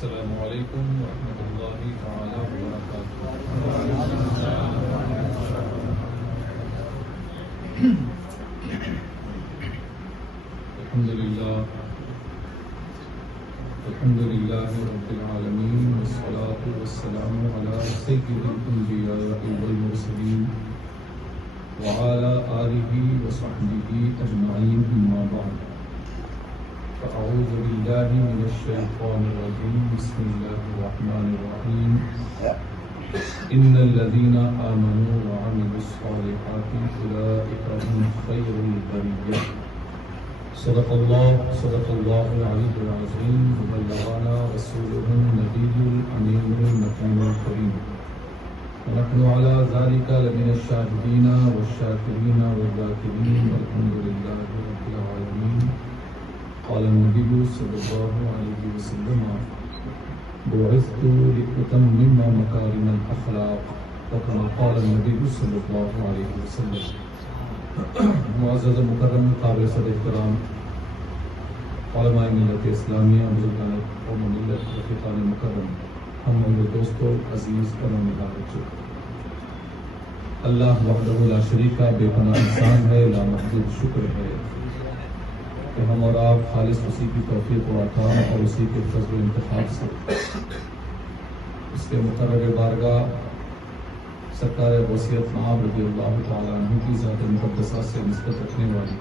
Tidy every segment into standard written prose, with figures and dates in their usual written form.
السلام علیکم ورحمۃ اللہ تعالی وبرکاتہ۔ الحمد للہ رب العالمین والصلاة والسلام علی سید الانبیاء والمرسلین وعلی آلہ وصحبہ اجمعین، اما بعد فأعوذ بالله من الشيطان الرجيم، بسم الله الرحمن الرحيم، إن الذين آمنوا وعملوا الصالحات أولئك هم خير البرية۔ صدق الله العلي العظيم، وبلغنا رسوله النبي الأمين المكين الكريم، ونحن على ذلك لمن الشاهدين والشاكرين والذاكرين، والحمد لله رب العالمين۔ قال النبي صلى الله عليه وسلم: بعثت لأتمم مكارم الأخلاق، وكما قال النبي صلى الله عليه وسلم۔ معزز مکرم قابل صدر احترام علماء ملت اسلامیہ، بزرگان قوم ملت، رفیقان مکرم، ہم اور دوستوں، عزیز اور مبارک، اللہ وحدہ لا شریک بے پناہ احسان ہے، لامحدود شکر ہے کہ ہم اور آپ خالص اسی کی توفیق و عطا اور اسی کے فضل و انتخاب سے اس کے مقرر بارگاہ سرکار وصیت مآب رضی اللہ تعالیٰ عنہ کی ذات مقدسہ سے نسبت رکھنے والی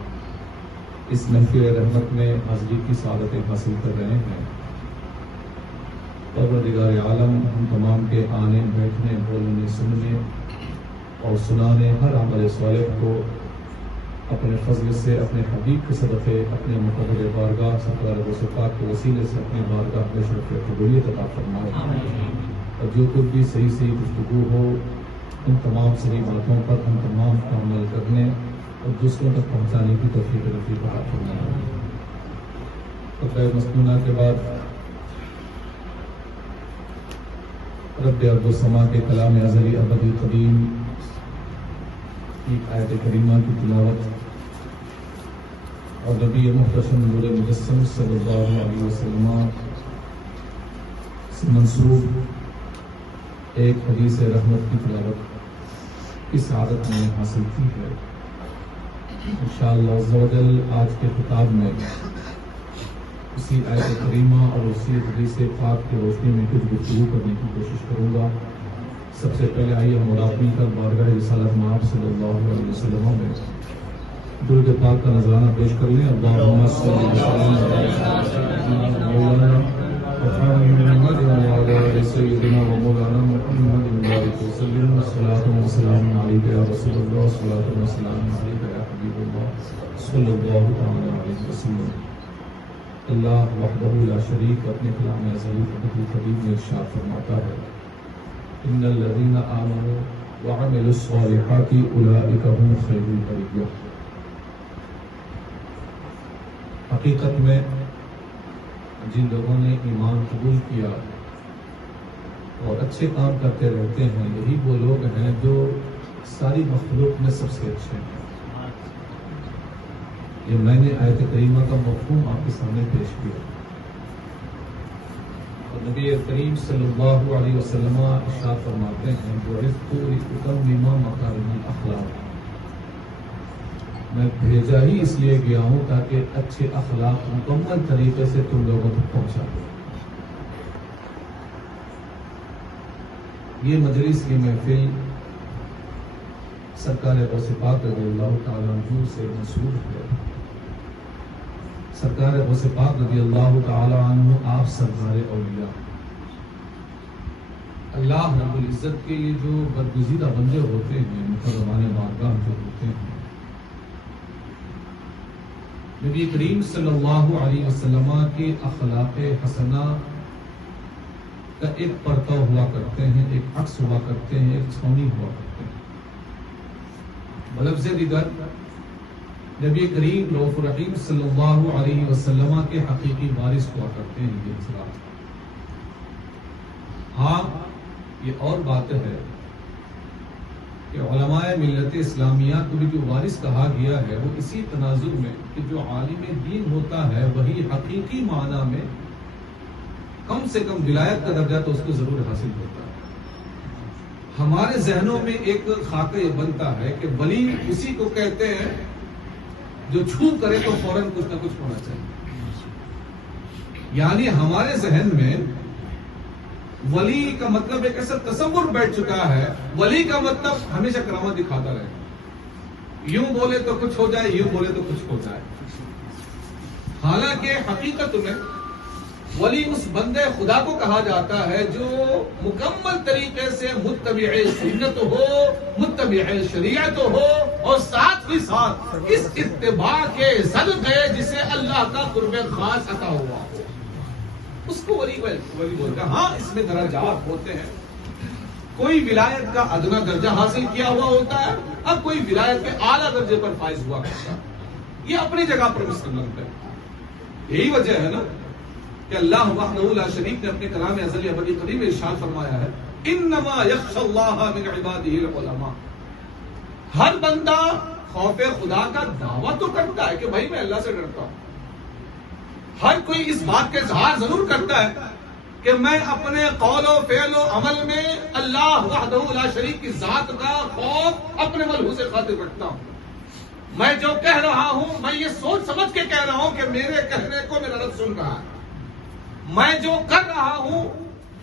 اس محفل رحمت میں حاضری کی سعادتیں حاصل کر رہے ہیں۔ پروردگار عالم ہم تمام کے آنے، بیٹھنے، بولنے، سننے اور سنانے ہر عمل صالح کو اپنے فضل سے، اپنے حبیب کے صدقے، اپنے مقرر بارگاہ سرکار غوث پاک کے وسیلے سے اپنے بارگاہ میں شرف قبولیت عطا فرمائے، اور جو کچھ بھی صحیح گفتگو ہو ان تمام صحیح باتوں پر ہم تمام کا عمل کرنے اور دوسروں تک پہنچانے کی توفیق رفیق عطا فرمائے۔ خطبہ مسنونہ کے بعد رب ارض و سما کے کلام ازلی ابدی قدیم ایک آیت کریمہ کی تلاوت اور نبی محتشم نور مجسم صلی اللہ علیہ وسلم سے منسوب ایک حدیث رحمت کی تلاوت کی سعادت میں حاصل کی ہے۔ انشاءاللہ عز و جل آج کے خطاب میں اسی آیت کریمہ اور اسی حدیث پاک کی روشنی میں کچھ گفتگو کرنے کی کوشش کروں گا۔ سب سے پہلے آئیے ہم اور آپ مل کر بارگاہ رسالت مآب صلی اللہ علیہ وسلم میں درود پاک کا نذرانہ پیش کر لیں۔ اللہم صلی مولانا محمد وعلی سیدنا و مولانا محمد مبارک وسلم، الصلاۃ والسلام علیک یا رسول اللہ، الصلاۃ والسلام علیک یا حبیب اللہ صلی اللہ تعالی علیہ وسلم۔ اللہ وحدہ لا شریک اپنے کلام ازلی ابدی قدیم میں ارشاد فرماتا ہے: ان الذين آمنوا وعملوا الصالحات اولئک هم خیر البریہ۔ حقیقت میں جن لوگوں نے ایمان قبول کیا اور اچھے کام کرتے رہتے ہیں، یہی وہ لوگ ہیں جو ساری مخلوق میں سب سے اچھے ہیں۔ یہ میں نے آیت کریمہ کا مفہوم آپ کے سامنے پیش کیا، اور نبی کریم صلی اللہ علیہ وسلم ارشاد فرماتے ہیں: بعثت لأتمم مکارم الاخلاق، میں بھیجا ہی اس لیے گیا ہوں تاکہ اچھے اخلاق مکمل طریقے سے تم لوگوں تک پہنچا دوں۔ یہ مجلس، یہ محفل سرکار غوث پاک رضی اللہ تعالیٰ عنہ سے منسوب ہے۔ سرکار غوث پاک رضی اللہ تعالی عنہ آپ سرکار اولیاء، اللہ رب العزت کے یہ جو برگزیدہ بندے ہوتے ہیں، مقربان بارگاہ جو ہوتے ہیں، نبی کریم صلی اللہ علیہ وسلم کے اخلاق حسنہ کا ایک پرتو ہوا کرتے ہیں، ایک عکس ہوا کرتے ہیں، ایک چھاؤنی ہوا کرتے ہیں۔ بلفظ دیگر نبی کریم رؤوف الرحیم صلی اللہ علیہ وسلم کے حقیقی وارث ہوا کرتے ہیں یہ حضرات۔ ہاں، یہ اور بات ہے کہ علماء ملت اسلامیہ کو بھی جو وارث کہا گیا ہے وہ اسی تناظر میں کہ جو عالم دین ہوتا ہے وہی حقیقی معنی میں کم سے کم ولایت کا درجہ تو اس کو ضرور حاصل ہوتا ہے. ہمارے ذہنوں میں ایک خاکہ یہ بنتا ہے کہ ولی اسی کو کہتے ہیں جو چھو کرے تو فوراً کچھ نہ کچھ ہونا چاہیے. یعنی ہمارے ذہن میں ولی کا مطلب ایک ایسا تصور بیٹھ چکا ہے، ولی کا مطلب ہمیشہ کرامت دکھاتا رہے، یوں بولے تو کچھ ہو جائے، یوں بولے تو کچھ ہو جائے. حالانکہ حقیقت میں ولی اس بندے خدا کو کہا جاتا ہے جو مکمل طریقے سے متبع سنت ہو، متبع شریعت ہو، اور ساتھ ہی ساتھ اس اتباع کے صدقے جسے اللہ کا قرب خاص عطا ہوا ہو، اس کو ولی بولتا ہے. ہاں اس میں درجات ہوتے ہیں، کوئی ولایت کا ادنا درجہ حاصل کیا ہوا ہوتا ہے، اب کوئی ولایت کے اعلیٰ درجے پر فائز ہوا کرتا ہے. یہ اپنی جگہ پر مستمر ہے. یہی وجہ ہے نا کہ اللہ وحدہ لا شریک نے اپنے کلام ازلی ابدی قدیم میں ارشاد فرمایا ہے انما یخشی اللہ من عبادہ العلماء. ہر بندہ خوف خدا کا دعویٰ تو کرتا ہے کہ بھائی میں اللہ سے ڈرتا ہوں. ہر کوئی اس بات کا اظہار ضرور کرتا ہے کہ میں اپنے قول و فعل و عمل میں اللہ وحدہ لا شریک کی ذات کا خوف اپنے ملحوظ خاطر رکھتا ہوں. میں جو کہہ رہا ہوں میں یہ سوچ سمجھ کے کہہ رہا ہوں کہ میرے کہنے کو میرا رب سن رہا ہے. میں جو کر رہا ہوں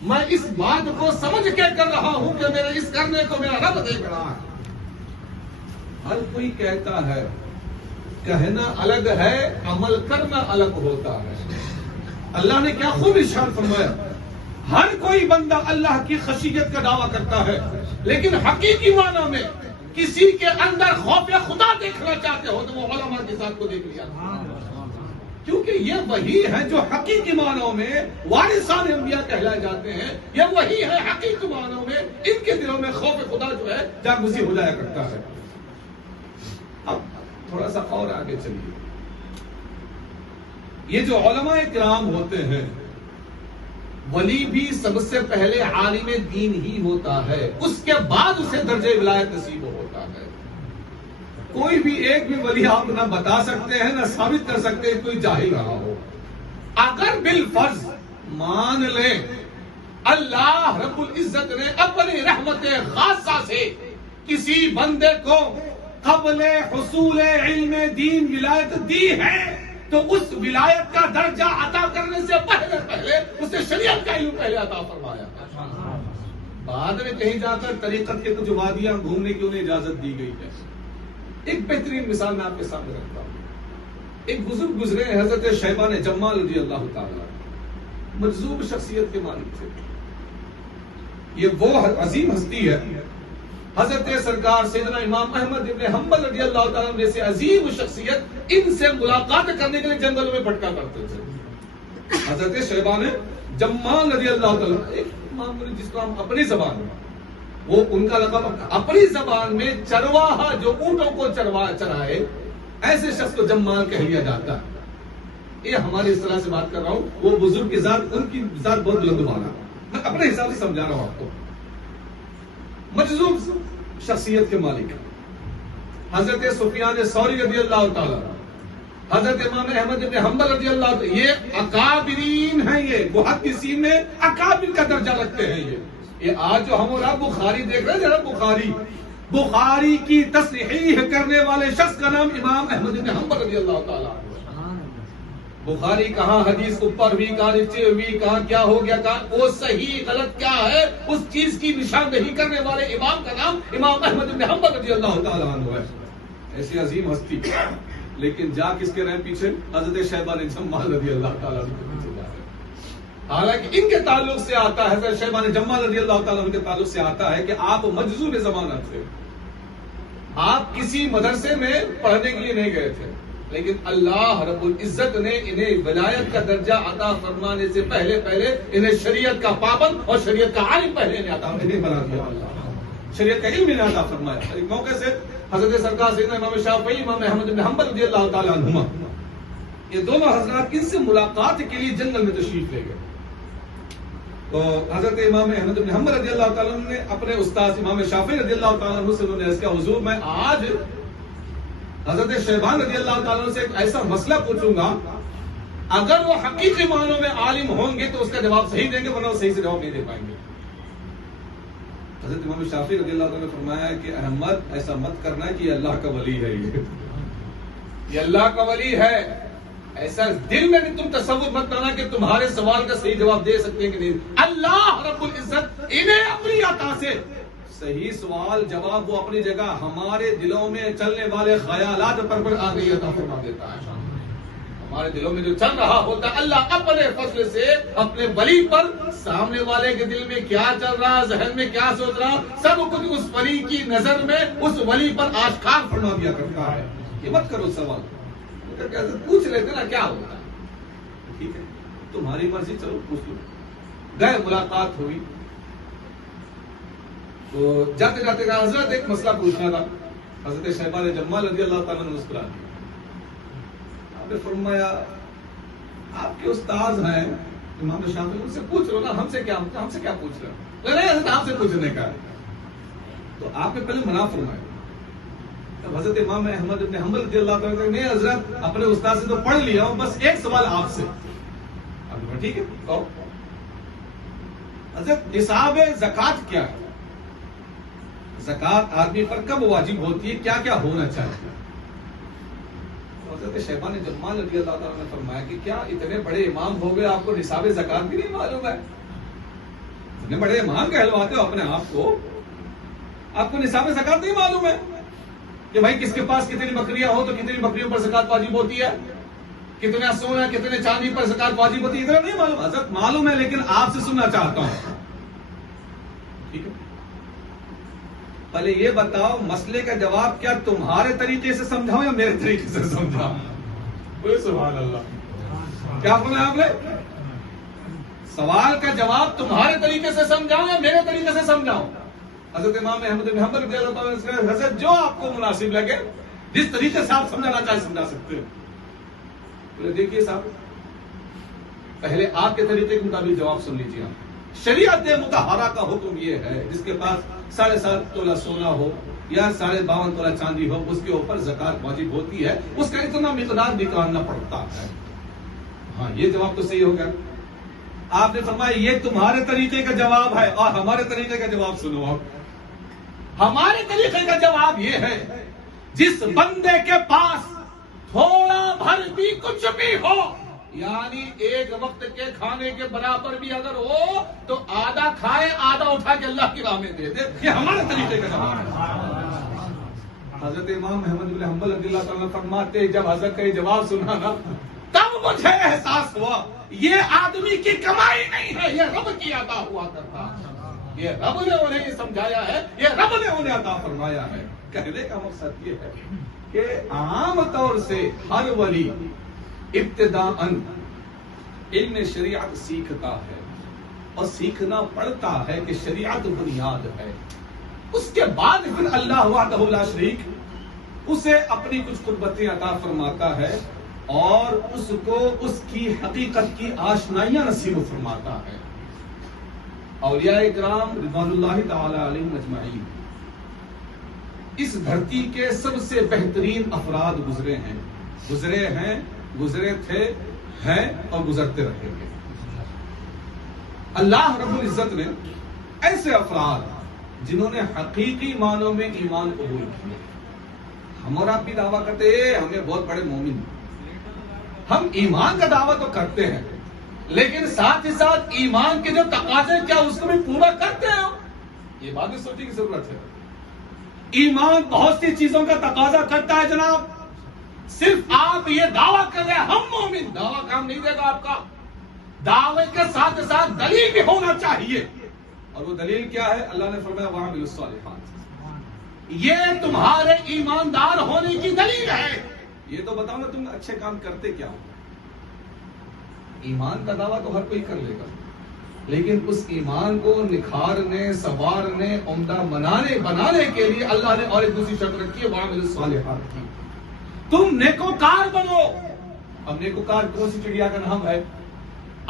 میں اس بات کو سمجھ کے کر رہا ہوں کہ میرے اس کرنے کو میرا رب دیکھ رہا ہے. ہر کوئی کہتا ہے، کہنا الگ ہے، عمل کرنا الگ ہوتا ہے. اللہ نے کیا خوب ارشاد فرمایا، ہر کوئی بندہ اللہ کی خشیت کا دعویٰ کرتا ہے، لیکن حقیقی معنی میں کسی کے اندر خوف خدا دیکھنا چاہتے ہو تو وہ علماء کے ساتھ کو دیکھ لیا، کیونکہ یہ وہی ہے جو حقیقی معنوں میں وارثان انبیاء کہلائے جاتے ہیں. یہ وہی ہے حقیقی معنوں میں ان کے دلوں میں خوف خدا جو ہے جاگزی ہو جایا کرتا ہے. اب تھوڑا سا اور آگے چلیے. یہ جو علماء کرام ہوتے ہیں، ولی بھی سب سے پہلے عالم دین ہی ہوتا ہے، اس کے بعد اسے درجہ ولایت نصیب ہوتا ہے. کوئی بھی ایک بھی ولی آپ نہ بتا سکتے ہیں نہ ثابت کر سکتے ہیں کوئی جاہل رہا ہو. اگر بالفرض مان لیں اللہ رب العزت نے اپنی رحمت خاصہ سے کسی بندے کو قبل حصول علم دین ولایت دی ہے تو اس ولایت کا درجہ عطا کرنے سے پہلے اسے شریعت کا علم پہلے عطا فرمایا. بعد میں کہیں جا کر طریقت کے کچھ وادیاں گھومنے کی انہیں اجازت دی گئی ہے. ایک بہترین مثال میں آپ کے سامنے رکھتا ہوں. ایک بزرگ گزرے حضرت شیبان جمال رضی اللہ تعالیٰ، مجذوب شخصیت کے مالک تھے. یہ وہ عظیم ہستی ہے، حضرت سرکار سیدنا امام احمد ابن حنبل رضی اللہ تعالیٰ جیسے عظیم شخصیت ان سے ملاقات کرنے کے لیے جنگلوں میں بھٹکا کرتے تھے. حضرت شیبان جمال رضی اللہ تعالیٰ ایک معمولی جس کو ہم اپنی زبان میں، وہ ان کا لقب اپنی زبان میں چرواہا جو اونٹوں کو چرائے ایسے شخص کو جمال کہہ لیا جاتا ہے. یہ ہماری اس طرح سے بات کر رہا ہوں، وہ بزرگ کی ذات، ان کی ذات بہت بلند بالا، میں اپنے حساب سے سمجھا رہا ہوں آپ کو. مجذوب شخصیت کے مالک حضرت سفیان ثوری رضی اللہ تعالیٰ، حضرت امام احمد بن حنبل رضی اللہ تعالیٰ، یہ اکابرین ہیں، یہ محدثین میں اکابر کا درجہ رکھتے ہیں. یہ آج جو ہم اور آپ بخاری دیکھ رہے ہیں، جناب بخاری کی تصحیح کرنے والے شخص کا نام امام احمد بن حنبل رضی اللہ تعالیٰ. بخاری کہاں حدیث اوپر ہوئی، کہاں نیچے ہوئی، کہاں کیا ہو گیا، کہاں وہ صحیح غلط کیا ہے، اس چیز کی نشاندہی کرنے والے امام کا نام امام احمد بن حنبل رضی اللہ تعالیٰ عنہ ہے. ایسی عظیم ہستی، لیکن جا کس کے رہے پیچھے؟ حضرت شیبان جمال رضی اللہ تعالیٰ عنہ کے پیچھے جا رہے. حالانکہ ان کے تعلق سے آتا ہے، حضرت شیبان جمال رضی اللہ تعالیٰ عنہ کے تعلق سے آتا ہے کہ آپ مجذوب زمانہ تھے. آپ کسی مدرسے میں پڑھنے کے لیے نہیں گئے تھے، لیکن اللہ رب العزت نے انہیں ولایت کا درجہ عطا فرمانے سے پہلے انہیں شریعت کا پابند اور شریعت کا عالم پہلے انہیں بنا دیا. شریعت کا علم انہیں عطا فرمایا. ایک موقع سے حضرت سرکار سیدنا امام شافعی، امام احمد بن حنبل رضی اللہ تعالیٰ عنہما، یہ دونوں حضرات کن سے ملاقات کے لیے جنگل میں تشریف لے گئے. تو حضرت امام احمد بن حنبل رضی اللہ تعالیٰ عنہ نے اپنے استاد امام شافعی رضی اللہ تعالیٰ عنہ سے انہوں نے عرض کیا، حضور میں آج حضرت شیبان رضی اللہ تعالیٰ عنہ سے ایک ایسا مسئلہ پوچھوں گا اگر وہ حقیقی معنوں میں عالم ہوں گے تو اس کا جواب صحیح دیں گے، ورنہ وہ صحیح سے جواب نہیں دے پائیں گے۔ حضرت امام شافعی رضی اللہ عنہ نے فرمایا کہ احمد ایسا مت کرنا کہ یہ اللہ کا ولی ہے، یہ اللہ کا ولی ہے، ایسا دل میں بھی تم تصور مت کرنا کہ تمہارے سوال کا صحیح جواب دے سکتے ہیں کہ نہیں۔ اللہ رب العزت انہیں اپنی عطا سے صحیح سوال جواب وہ اپنی جگہ ہمارے دلوں میں چلنے والے خیالات پر آگے عطا فرما دیتا ہے۔ ہمارے دلوں میں جو چل رہا ہوتا ہے اللہ اپنے فضل سے اپنے ولی پر، سامنے والے کے دل میں کیا چل رہا، ذہن میں کیا سوچ رہا، سب کچھ اس ولی کی نظر میں اس ولی پر آشکار فرما دیا کرتا ہے۔ یہ مت کرو سوال، پوچھ لیتے نا کیا ہوتا ہے، ٹھیک ہے تمہاری مرضی، چلو پوچھ لو۔ گئے، ملاقات ہوئی تو جاتے جاتے کہا حضرت ایک مسئلہ پوچھنا تھا۔ حضرت شہباز جمال رضی اللہ تعالیٰ نے مسکرا دیا، آپ نے فرمایا آپ کے استاذ ہیں امام شافعی، ان سے پوچھ لو نا، ہم سے کیا پوچھ رہے ہو؟ نہیں حضرت آپ سے پوچھنے کا ہے۔ تو آپ نے پہلے منع فرمایا۔ تب حضرت امام احمد بن حنبل رضی اللہ تعالیٰ نے نہیں حضرت اپنے استاد سے تو پڑھ لیا ہوں، بس ایک سوال آپ سے۔ آپ نے کہا ٹھیک ہے کہو۔ حضرت نصاب زکوٰۃ کیا ہے؟ زکوٰۃ آدمی پر کب واجب ہوتی ہے، کیا کیا ہونا چاہیے؟ حضرت شیبان جمال رضی اللہ تعالیٰ نے فرمایا کہ کیا اتنے بڑے امام ہو گئے آپ کو نصاب زکوٰۃ بھی نہیں معلوم ہے؟ اتنے بڑے امام کہلواتے ہو اپنے آپ کو نصاب زکوٰۃ نہیں معلوم ہے کہ بھائی کس کے پاس کتنی بکریاں ہو تو کتنی بکریوں پر زکوٰۃ واجب ہوتی ہے، کتنا سونا کتنے چاندی پر زکوٰۃ واجب ہوتی ہے، اتنا نہیں معلوم؟ حضرت معلوم ہے لیکن آپ سے سننا چاہتا ہوں۔ ٹھیک ہے پہلے یہ بتاؤ مسئلے کا جواب کیا تمہارے طریقے سے سمجھاؤں یا میرے طریقے سے سمجھاؤں؟ سبحان اللہ، کیا فرمایا آپ نے؟ سوال کا جواب تمہارے طریقے سے سمجھاؤں یا میرے طریقے سے سمجھاؤں؟ حضرت امام احمد بن حنبل رضی اللہ عنہ نے حضرت جو آپ کو مناسب لگے، جس طریقے سے آپ سمجھانا چاہے سمجھا سکتے ہیں۔ دیکھیے صاحب پہلے آپ کے طریقے کے مطابق جواب سن لیجیے۔ آپ شریعت مطہرہ کا حکم یہ ہے جس کے پاس 7.5 تولہ سونا ہو یا 52.5 تولہ چاندی ہو اس کے اوپر زکوٰۃ واجب ہوتی ہے، اس کا اتنا مقدار نکالنا پڑتا ہے۔ ہاں یہ جواب تو صحیح ہو گیا۔ آپ نے فرمایا یہ تمہارے طریقے کا جواب ہے اور ہمارے طریقے کا جواب سنو۔ آپ ہمارے طریقے کا جواب یہ ہے جس بندے کے پاس تھوڑا بھر بھی کچھ بھی ہو، یعنی ایک وقت کے کھانے کے برابر بھی اگر ہو تو آدھا کھائے آدھا اٹھا کے اللہ کی راہ میں دے دے، یہ ہمارے طریقے کا جواب ہے۔ حضرت امام احمد بن حنبل رضی اللہ تعالیٰ فرماتے جب حضرت کا یہ جواب سنا نا تب مجھے احساس ہوا یہ آدمی کی کمائی نہیں ہے، یہ رب کی عطا ہوا کرتا ہے، یہ رب نے انہیں یہ سمجھایا ہے، یہ رب نے انہیں عطا فرمایا ہے۔ کہنے کا مقصد یہ ہے کہ عام طور سے ہر ولی ابتداءً علم شریعت سیکھتا ہے اور سیکھنا پڑتا ہے کہ شریعت بنیاد ہے، اس کے بعد پھر اللہ وحدہ لا شریک اسے اپنی کچھ قربتیں عطا فرماتا ہے اور اس کو اس کی حقیقت کی آشنائیاں نصیب فرماتا ہے۔ اولیاء کرام رضوان اللہ تعالی علیہم اجمعین اس دھرتی کے سب سے بہترین افراد گزرے تھے، ہیں اور گزرتے رہیں گے۔ اللہ رب العزت نے ایسے افراد جنہوں نے حقیقی معنوں میں ایمان قبول کیا، ہم اور آپ بھی دعویٰ کرتے ہیں ہمیں بہت بڑے مومن، ہم ایمان کا دعویٰ تو کرتے ہیں لیکن ساتھ ہی ساتھ ایمان کے جو تقاضے کیا اس کو بھی پورا کرتے ہیں؟ یہ بات بھی سوچنے کی ضرورت ہے۔ ایمان بہت سی چیزوں کا تقاضا کرتا ہے جناب، صرف آپ یہ دعویٰ کر رہے ہیں ہم مومن، دعویٰ کام نہیں دے گا آپ کا، دعوے کے ساتھ ساتھ دلیل بھی ہونا چاہیے، اور وہ دلیل کیا ہے؟ اللہ نے فرمایا وَعَمِلُوا الصَّالِحَاتِ، یہ تمہارے ایماندار ہونے کی دلیل ہے۔ یہ تو بتاؤ نا تم اچھے کام کرتے کیا ہو؟ ایمان کا دعویٰ تو ہر کوئی کر لے گا لیکن اس ایمان کو نکھارنے، سنوارنے، عمدہ بنانے کے لیے اللہ نے اور ایک دوسری شرط رکھی ہے وَعَمِلُوا الصَّالِحَاتِ کی، تم نیکوکار بنو۔ اب نیکوکار کون سی چڑیا کا نام ہے؟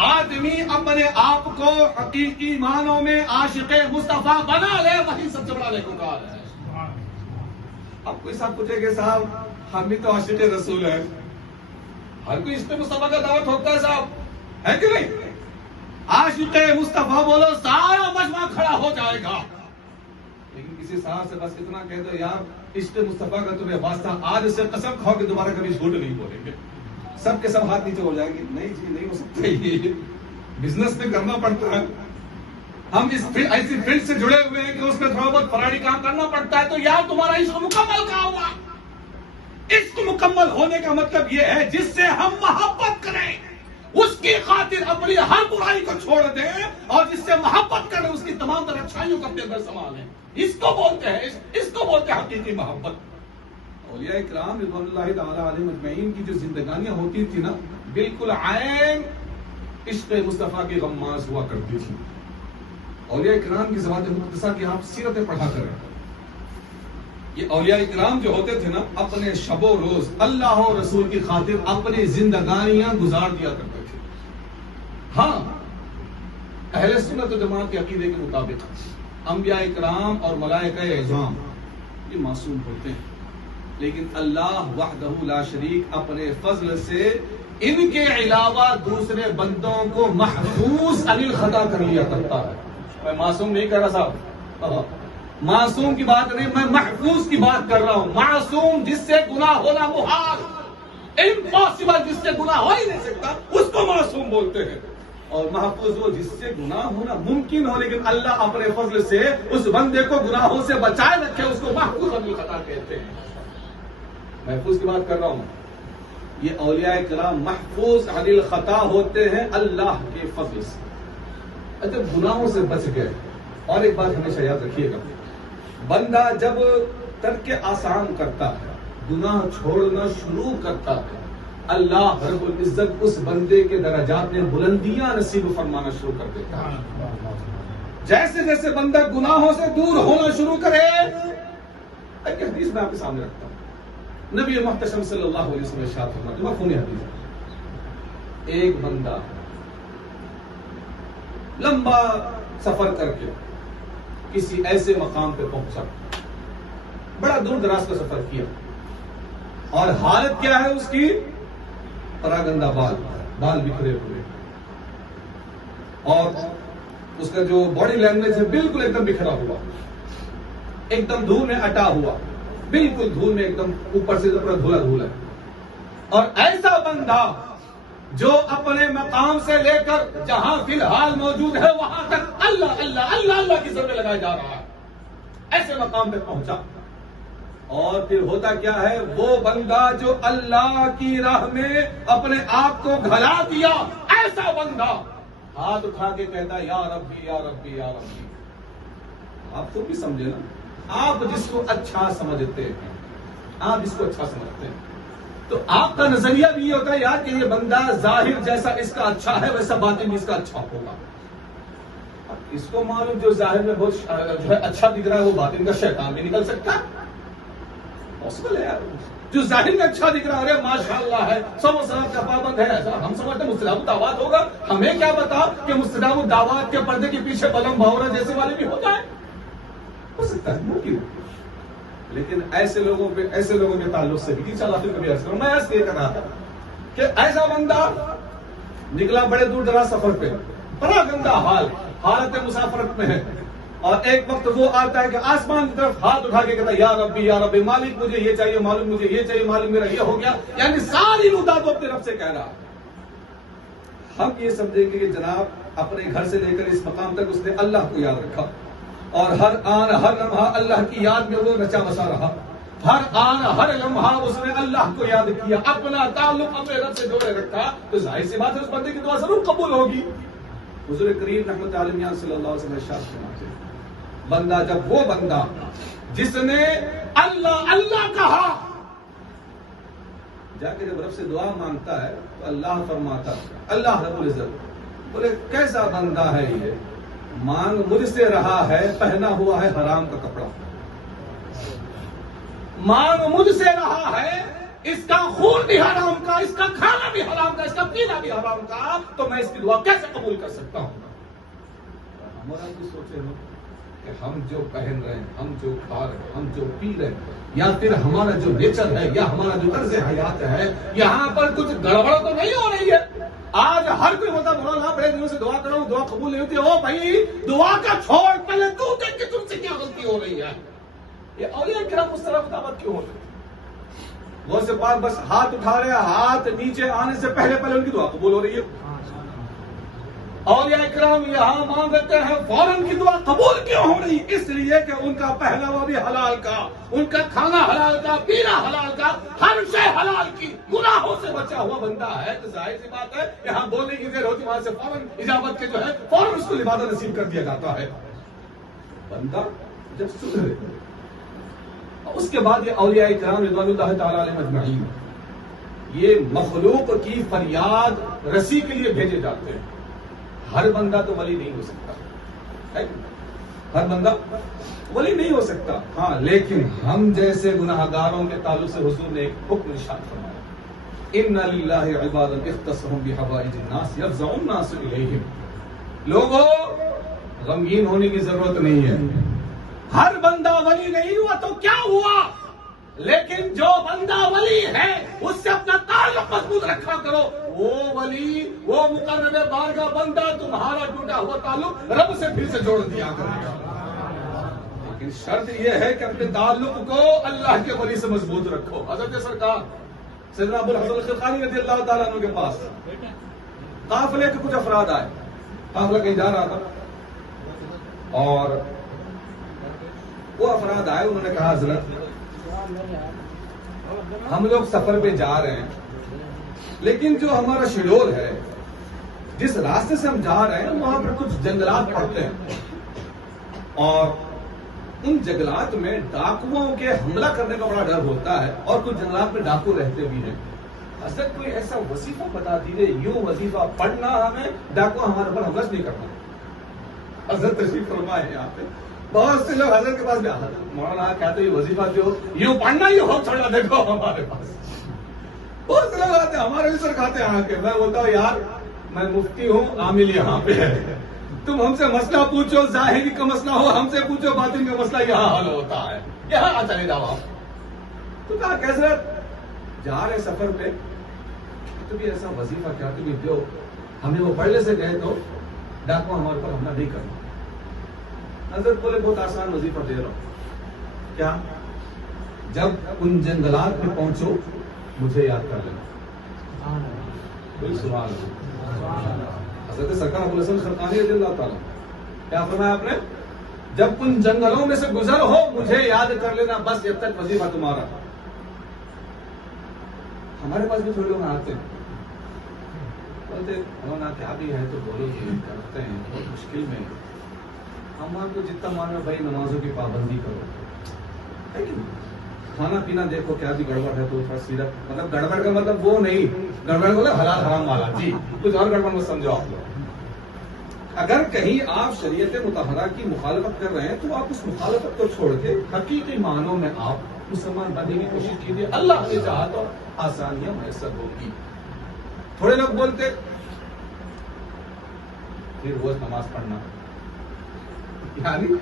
آدمی اپنے آپ کو حقیقی معنوں میں عاشق مصطفیٰ بنا لے، وہی سب سے بڑا نیکوکار ہے۔ اب کوئی صاحب پوچھے کہ صاحب ہم بھی تو عاشق رسول ہیں، ہر کوئی عشق مصطفیٰ کا دعوت ہوتا ہے صاحب، ہے کہ نہیں؟ عاشق مصطفیٰ بولو سارا مجمع کھڑا ہو جائے گا، لیکن کسی صاحب سے بس اتنا کہہ دو یار عشق مصطفیٰ کا تمہیں واسطہ، آج سے قسم کھاؤ کہ دوبارہ کبھی جھوٹ نہیں بولیں گے، سب کے سب ہاتھ نیچے ہو جائیں گے، نہیں جی نہیں ہو سکتا، یہ بزنس میں کرنا پڑتا ہے، ہم اس ایسی فیلڈ سے جڑے ہوئے ہیں کہ اس میں تھوڑا بہت فراڈی کام کرنا پڑتا ہے، تو یار تمہارا عشق مکمل کہاں ہوا؟ عشق مکمل ہونے کا مطلب یہ ہے جس سے ہم محبت کریں، اس کی خاطر اپنی ہر برائی کو چھوڑ دیں، اور جس سے محبت کریں اس کی تمام تر اچھائیوں کو اپنے اندر سنبھالیں، اس کو بولتے ہیں حقیقی محبت۔ اولیاء کرام رضوان اللہ تعالی علیہم اجمعین کی جو زندگانیاں ہوتی تھی نا، بالکل عین عشق مصطفیٰ کی غماز ہوا کرتی تھی۔ اولیاء کرام کی زبان مقدسہ کی آپ سیرتیں پڑھا کریں، یہ اولیاء کرام جو ہوتے تھے نا، اپنے شب و روز اللہ اور رسول کی خاطر اپنی زندگانیاں گزار دیا کرتے تھے۔ ہاں، اہل سنت و جماعت کے عقیدے کے مطابق انبیاء کرام اور ملائکہ اعظام یہ معصوم ہوتے ہیں، لیکن اللہ وحدہ لا شریک اپنے فضل سے ان کے علاوہ دوسرے بندوں کو محفوظ عن الخطا کر لیا کرتا ہے۔ میں معصوم نہیں کہہ رہا صاحب، معصوم کی بات نہیں، میں محفوظ کی بات کر رہا ہوں۔ معصوم جس سے گناہ ہونا محال، امپاسبل، جس سے گناہ ہو ہی نہیں سکتا، اس کو معصوم بولتے ہیں، اور محفوظ وہ جس سے گناہ ہونا ممکن ہو لیکن اللہ اپنے فضل سے اس بندے کو گناہوں سے بچائے رکھے، اس کو محفوظ عن الخطا کہتے ہیں۔ محفوظ کی بات کر رہا ہوں، یہ اولیاء کرام محفوظ عن الخطا ہوتے ہیں اللہ کے فضل سے، اچھا گناہوں سے بچ گئے۔ اور ایک بات ہمیشہ یاد رکھیے گا، بندہ جب ترک آسان کرتا ہے، گناہ چھوڑنا شروع کرتا ہے، اللہ رب العزت اس بندے کے درجات میں بلندیاں نصیب فرمانا شروع کر دیتا ہے۔ جیسے جیسے بندہ گناہوں سے دور ہونا شروع کرے، ایک حدیث میں آپ کے سامنے رکھتا ہوں، نبی محتشم صلی اللہ علیہ وسلم ارشاد فرماتے ہیں، مفہومی حدیث ہے، ایک بندہ لمبا سفر کر کے کسی ایسے مقام پہ پہنچا، بڑا دور دراز کا سفر کیا، اور حالت کیا ہے اس کی؟ پراگندہ بال بکھرے ہوئے، اور اس کا جو باڈی لینگویج ہے بالکل ایک دم بکھرا ہوا، ایک دم دھول میں اٹا ہوا، بالکل دھول میں ایک دم اوپر سے پورا دھولا دھولا ہے۔ اور ایسا بندہ جو اپنے مقام سے لے کر جہاں فی الحال موجود ہے وہاں تک اللہ اللہ اللہ اللہ کی ضرورت لگایا جا رہا ہے، ایسے مقام پہ پہنچا، اور پھر ہوتا کیا ہے؟ وہ بندہ جو اللہ کی راہ میں اپنے آپ کو گھلا دیا، ایسا بندہ ہاتھ اٹھا کے کہتا یا ربی یا ربی یا ربی۔ آپ خود بھی سمجھے نا، آپ جس کو اچھا سمجھتے ہیں، آپ جس کو اچھا سمجھتے ہیں، تو آپ کا نظریہ بھی یہ ہوتا ہے یار کہ یہ بندہ ظاہر جیسا اس کا اچھا ہے ویسا باطن بھی اس کا اچھا ہوگا۔ اس کو معلوم جو ظاہر میں بہت جو ہے اچھا دکھ رہا ہے وہ باطن کا شیطان بھی نکل سکتا ہے، پاسبل ہے یار۔ جو ظاہر میں اچھا دکھ رہا ہے ماشاء اللہ ہے، سب و صلاۃ کا پابند ہے، ایسا ہم سمجھتے ہیں مستجاب الدعوات ہوگا، ہمیں کیا بتا کہ مستجاب الدعوات کے پردے کے پیچھے بلم بھاورا جیسے والے بھی ہوتا ہے، ہو سکتا ہے، ممکن ہے، لیکن ایسے لوگوں کے تعلق سے بھی انشاءاللہ پھر کبھی عرض کروں، میں ایسے یہ کر رہا تھا کہ ایسا بندہ نکلا بڑے دور دراز سفر پہ، بڑا گندا حالت مسافرت میں ہے، اور ایک وقت وہ آتا ہے کہ آسمان کی طرف ہاتھ اٹھا کے کہتا ہے یا ربی مالک مجھے یہ چاہیے، معلوم مجھے یہ چاہیے، معلوم میرا یہ ہو گیا، یعنی ساری مدعا کو اپنے رب سے کہہ رہا۔ ہم یہ سمجھیں گے کہ جناب اپنے گھر سے لے کر اس مقام تک اس نے اللہ کو یاد رکھا، اور ہر آن ہر لمحہ اللہ کی یاد میں وہ نچا بسا رہا، ہر آن ہر لمحہ اس نے اللہ کو یاد کیا، اپنا تعلق اپنے رب سے جوڑے رکھا، تو ظاہر سی بات ہے اس بندے کی دعا ضرور قبول ہوگی۔ حضور کریم رحمت عالمیان صلی اللہ علیہ وسلم ارشاد فرماتے ہیں، بندہ جب وہ بندہ جس نے اللہ اللہ کہا، جا کے جب رب سے دعا مانگتا ہے تو اللہ فرماتا ہے، اللہ رب العزت بولے کیسا بندہ ہے یہ، مانگ مجھ سے رہا ہے، پہنا ہوا ہے حرام کا کپڑا، مانگ مجھ سے رہا ہے، اس کا خون بھی حرام کا، اس کا کھانا بھی حرام کا، اس کا پینا بھی حرام کا، تو میں اس کی دعا کیسے قبول کر سکتا ہوں؟ ہمارا بھی سوچے ہو کہ ہم جو پہن رہے ہیں، ہم جو کھا رہے ہیں، ہم جو پی رہے ہیں، یا پھر ہمارا جو نیچر ہے یا ہمارا جو طرز حیات ہے، یہاں پر کچھ گڑبڑ تو نہیں ہو رہی ہے؟ آج ہر کوئی ہوتا مولانا بڑے دنوں سے دعا کر رہا ہوں، دعا قبول نہیں ہوتی. او بھائی دعا کا چھوڑ، پہلے تو دیکھ کہ تم سے کیا غلطی ہو رہی ہے. یہ اولیاء کرام اس طرح مطابق کیوں ہوتے ہیں؟ وہ سے پاک بس ہاتھ اٹھا رہے ہیں، ہاتھ نیچے آنے سے پہلے ان کی دعا قبول ہو رہی ہے. اولیاء کرام یہاں مانگتے ہیں، فوراً کی دعا قبول کیوں ہو رہی؟ اس لیے کہ ان کا پہلاوا بھی حلال کا، ان کا کھانا حلال کا، پینا حلال کا، ہر شے حلال کی، گناہوں سے بچا ہوا بندہ ہے. تو ظاہر سی بات ہے کہ ہم بولنے کی دیر ہوتی، وہاں سے فوراً اجابت کے جو ہے فوراً اس کو عبادت نصیب کر دیا جاتا ہے. بندہ جب سدھرے، اس کے بعد یہ اولیاء کرام رضوان اللہ تعالی علیہم اجمعین یہ مخلوق کی فریاد رسی کے لیے بھیجے جاتے ہیں. ہر بندہ تو ولی نہیں ہو سکتا، ہر بندہ ولی نہیں ہو سکتا. ہاں لیکن ہم جیسے گناہگاروں کے تعلق سے حضور نے ایک حکم ارشاد فرمایا، ان للہ عبادا اختصهم بحوائج الناس یفزع الناس الیہم. لوگوں غمگین ہونے کی ضرورت نہیں ہے. ہر بندہ ولی نہیں ہوا تو کیا ہوا، لیکن جو بندہ ولی ہے اس سے اپنا تعلق مضبوط رکھا کرو. وہ ولی، وہ مقرب بارگاہ بندہ تمہارا ٹوٹا ہوا تعلق رب سے پھر سے جوڑ دیا کرے گا. لیکن شرط یہ ہے کہ اپنے تعلق کو اللہ کے ولی سے مضبوط رکھو. حضرت سرکار سیدنا ابو الحسن الخرقانی رضی اللہ تعالیٰ عنہ کے پاس قافلے کے کچھ افراد آئے. قافلہ کہیں جا رہا تھا اور وہ افراد آئے. انہوں نے کہا حضرت ہم لوگ سفر پہ جا رہے ہیں، لیکن جو ہمارا شیڈول ہے، جس راستے سے ہم جا رہے ہیں وہاں پر کچھ جنگلات پڑتے ہیں اور ان جنگلات میں ڈاکوؤں کے حملہ کرنے کا بڑا ڈر ہوتا ہے اور کچھ جنگلات میں ڈاکو رہتے بھی ہیں. حضرت کوئی ایسا وظیفہ بتا دیجیے، یوں وظیفہ پڑھنا ہمیں ڈاکو ہمارے اوپر حملہ نہیں کرنا. حضرت تشریف فرما ہے یہاں پہ. بہت سے لوگ حضرت کے پاس بھی آتے، مولانا کیا تو یہ وظیفہ جو یوں پڑھنا ہی ہو چھوڑا دیکھو ہمارے پاس. بہت سے لوگ آتے ہیں ہمارے بھی سر کھاتے ہیں آ کے. میں بولتا ہوں یار میں مفتی ہوں، عامل یہاں پہ ہے، تم ہم سے مسئلہ پوچھو، ظاہری کا مسئلہ ہو ہم سے پوچھو، باطن کا مسئلہ یہاں حل ہوتا ہے، یہاں چلے جاؤ آپ. تو کہا کہ حضرت جا رہے سفر پہ تو بھی ایسا وظیفہ کیا تم جو ہمیں وہ پڑھنے سے گئے تو ڈاکو ہمارے اوپر حملہ نہیں کرنا. حضرت بولے بہت آسان وظیفہ دے رہا ہوں. کیا؟ جب ان جنگلات میں پہنچو مجھے یاد کر لینا. سبحان اللہ. حضرت سرکار ابو الحسن الخرقانی رضی اللہ تعالیٰ کیا فرمایا آپ نے؟ جب ان جنگلوں میں سے گزر ہو مجھے یاد کر لینا، بس جب تک وظیفہ تمہارا. ہمارے پاس بھی تھوڑے لوگ آتے ہیں، بولتے مولانا کیا بھی ہے تو بولو جی، کرتے ہیں بہت مشکل میں. ہم آپ کو جتنا مانو بھائی نمازوں کی پابندی کرو، کھانا پینا دیکھو کیا بھی گڑبڑ ہے تو تھوڑا سیدھا، مطلب گڑبڑ کا مطلب وہ نہیں، گڑبڑ بولے حلال حرام والا جی، کچھ اور گڑبڑ مت سمجھو آپ لوگ. اگر کہیں آپ شریعت مطہرہ کی مخالفت کر رہے ہیں تو آپ اس مخالفت کو چھوڑ کے حقیقی معنوں میں آپ مسلمان بننے کی کوشش کیجیے. اللہ نے چاہا تو آسانیاں میسر ہوگی. تھوڑے لوگ بولتے پھر روز نماز پڑھنا، یعنی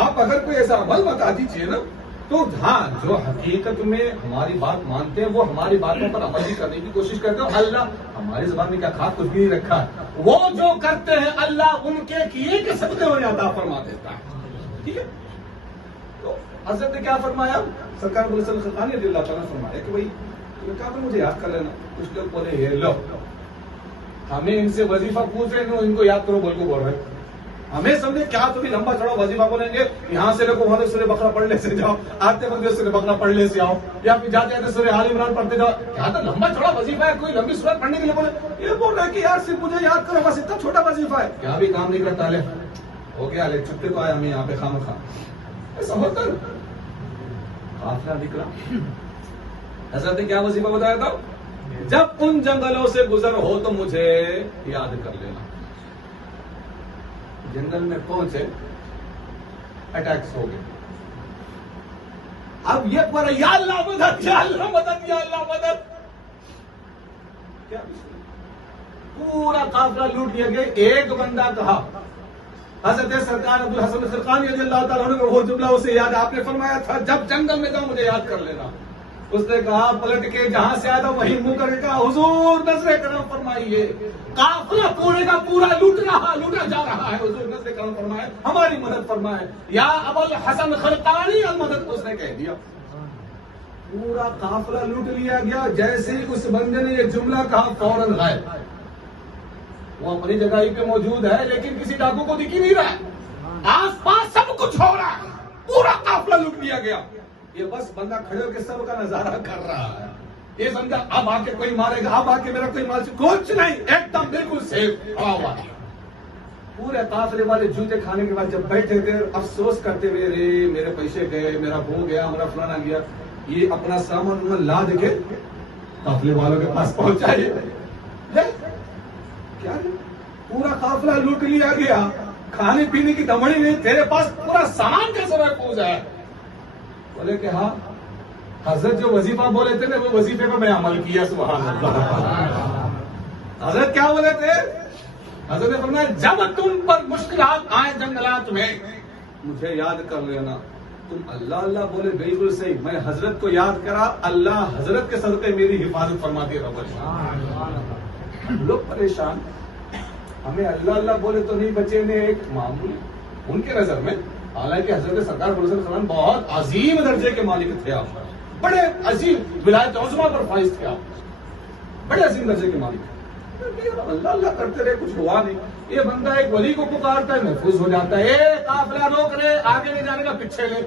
آپ اگر کوئی ایسا عمل بتا دیجیے نا تو ہاں جو حقیقت میں ہماری بات مانتے ہیں وہ ہماری باتوں پر عمل بھی کرنے کی کوشش کرتے ہیں. اللہ ہماری زبان میں کیا خاص کچھ بھی نہیں رکھا ہے، وہ جو کرتے ہیں اللہ ان کے کیے کے صدقے انہیں عطا فرما دیتا ہے. ٹھیک ہے. تو حضرت نے کیا فرمایا؟ سرکار ابو الحسن الخرقانی رضی اللہ تعالیٰ نے فرمایا کہ بھائی تمہیں کہا مجھے یاد کر لینا. کچھ لوگ بولے یہ لو ہمیں ان سے وظیفہ پوچھ رہے ہیں ان کو یاد کرو بول کو بول رہے ہیں. ہمیں سمجھے کیا تمہیں لمبا چڑھا وظیفہ بولیں گے، یہاں سے لوگ وہاں سورہ بقرہ پڑھ لے سے جاؤ، آتے وقت سورہ بقرہ پڑھ لے سے آؤ، یا پھر جاتے آتے سورہ آل عمران پڑھتے جاؤ. کیا تو لمبا چڑھا وظیفہ ہے، کوئی لمبی سورت پڑھنے کے لیے بولے. یہ بول رہے ہیں کہ یار صرف مجھے یاد کرو بس اتنا چھوٹا وظیفہ ہے، کیا بھی کام نہیں کرتا. لے ہو گیا، لے چھٹے تو آئے ہمیں یہاں پہ خام خواہ ایسا ہوتا ہے. قافلہ نکلا. حضرت نے کیا وظیفہ بتایا تھا؟ جب ان جنگلوں سے گزر ہو تو مجھے یاد کر لینا. جنگل میں پہنچے، اٹیکس ہو گئے. اب یہ پر یا اللہ مدد، یا اللہ مدد، یا اللہ مدد، کیا پورا قافلہ لوٹ لیا گیا. ایک بندہ کہا حضرت سرکار ابوالحسن خرقانی رضی اللہ تعالیٰ عنہ کو وہ جملہ اسے یاد، آپ نے فرمایا تھا جب جنگل میں جاؤ مجھے یاد کر لینا. اس نے کہا پلٹ کے جہاں سے آیا تھا وہیں منہ کر کے کہا حضور نظر کرم فرمائیے، قافلہ پورے کا پورا لوٹا جا رہا ہے، حضور نظر کرم فرمائے، ہماری مدد فرمائے یا ابوالحسن خرقانی المدد. اس نے کہہ دیا پورا قافلہ لوٹ لیا گیا. جیسے ہی اس بندے نے یہ جملہ کہا فوراً غائب. وہ اپنی جگہ ہی پہ موجود ہے لیکن کسی ڈاکو کو دکھ ہی نہیں رہا ہے. آس پاس سب کچھ ہو رہا ہے، پورا قافلہ لوٹ لیا گیا. یہ بس بندہ کھڑے ہو کے سب کا نظارہ کر رہا ہے. یہ بندہ اب آ کے کوئی مارے گا، اب آ کے میرا کوئی مال کچھ نہیں، ایک دم بالکل سیف کھڑا ہوا. پورے قافلے والے جوتے کھانے کے بعد جب بیٹھے تھے افسوس کرتے ہوئے رے میرے پیسے گئے، میرا وہ گیا، میرا فلانا گیا. یہ اپنا سامان لاد کے قافلے والوں کے پاس پہنچائے. کیا پورا قافلہ لوٹ لیا گیا، کھانے پینے کی دمڑی نہیں، تیرے پاس پورا سامان کیسے محفوظ ہے؟ بولے کہ ہاں حضرت جو وظیفہ بولے تھے نا وہ وظیفے پہ میں عمل کیا. سبحان اللہ. حضرت کیا بولے تھے؟ حضرت نے فرمایا جب تم پر مشکلات آئے جنگلات میں مجھے یاد کر لینا. تم اللہ اللہ بولے بالکل صحیح. میں حضرت کو یاد کرا، اللہ حضرت کے صدقے میری حفاظت فرما دیا. ہم لوگ پریشان، ہمیں اللہ اللہ بولے تو نہیں بچے نے ایک معمولی ان کے نظر میں، حالانکہ حضرت سرکار صلی اللہ علیہ وسلم بہت عظیم درجے کے مالک تھے. آپ بڑے عظیم ولایت عظمیٰ پر فائز تھے، آپ بڑے عظیم درجے کے مالک. اللہ اللہ کرتے رہے، کچھ ہوا نہیں. یہ بندہ ایک ولی کو پکارتا ہے، محفوظ ہو جاتا ہے. قافلہ روک رہے، آگے نہیں جانے کا پیچھے لے.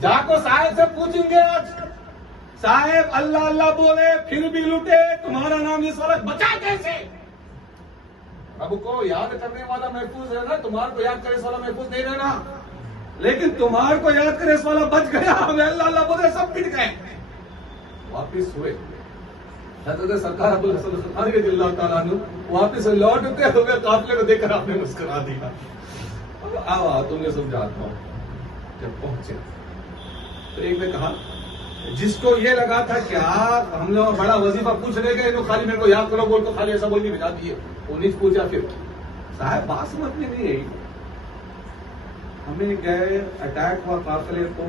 جا کو صاحب سے پوچھیں گے آج صاحب اللہ اللہ بولے پھر بھی لوٹے، تمہارا نام اس وقت بچا کیسے؟ اب کو یاد کرنے والا محفوظ ہے نا، تمہارے کو یاد کرے اس والا محفوظ نہیں رہنا. لیکن تمہارے کو یاد کرے اس والا بچ گیا، ہمیں اللہ اللہ بولے سب پٹ گئے. واپس ہوئے حضرت سرکار ابوالحسن خرقانی رضی اللہ تعالیٰ عنہ واپس لوٹتے ہوئے قافلے کو دیکھ کر آپ نے مسکرا دیا. آؤ تمہیں سمجھاتا ہوں. جب پہنچے تو ایک نے کہا جس کو یہ لگا تھا کہ آپ ہم لوگ بڑا وظیفہ پوچھ رہے گئے تو خالی میرے کو یاد کرو بول تو خالی ایسا بول نہیں بجا دیے. انہیں سے پوچھا پھر صاحب بات سمجھ میں نہیں آئی، ہمیں گئے اٹیک ہوا قافلے کو،